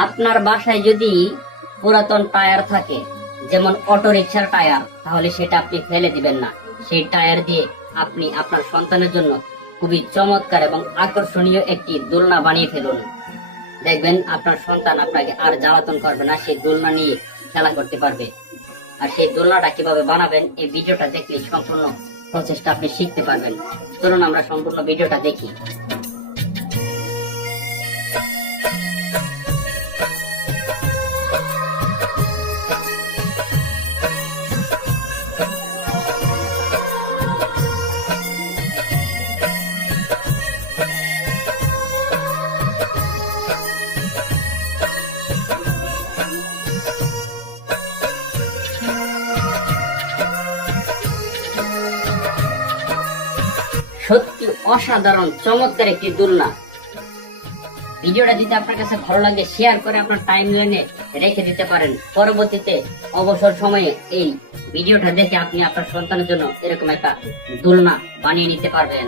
আপনার বাসায় যদি পুরাতন টায়ার থাকে, যেমন অটো রিক্সার টায়ার, তাহলে সেটা আপনি ফেলে দিবেন না। সেই টায়ার দিয়ে আপনি আপনার সন্তানের জন্য খুবই চমৎকার এবং আকর্ষণীয় একটি দোলনা বানিয়ে ফেলুন। দেখবেন আপনার সন্তান আপনাকে আর জ্বালাতন করবে না, সেই দোলনা নিয়ে খেলা করতে পারবে। আর সেই দোলনাটা কিভাবে বানাবেন, এই ভিডিওটা দেখলে সম্পূর্ণ প্রসেসটা আপনি শিখতে পারবেন। চলুন আমরা সম্পূর্ণ ভিডিওটা দেখি। সত্যি অসাধারণ চমৎকার একটি দোলনা। ভিডিওটা যদি আপনার কাছে ভালো লাগে, শেয়ার করে আপনার টাইম লাইনে রেখে দিতে পারেন। পরবর্তীতে অবসর সময়ে এই ভিডিওটা দেখে আপনি আপনার সন্তানের জন্য এরকম একটা দোলনা বানিয়ে নিতে পারবেন।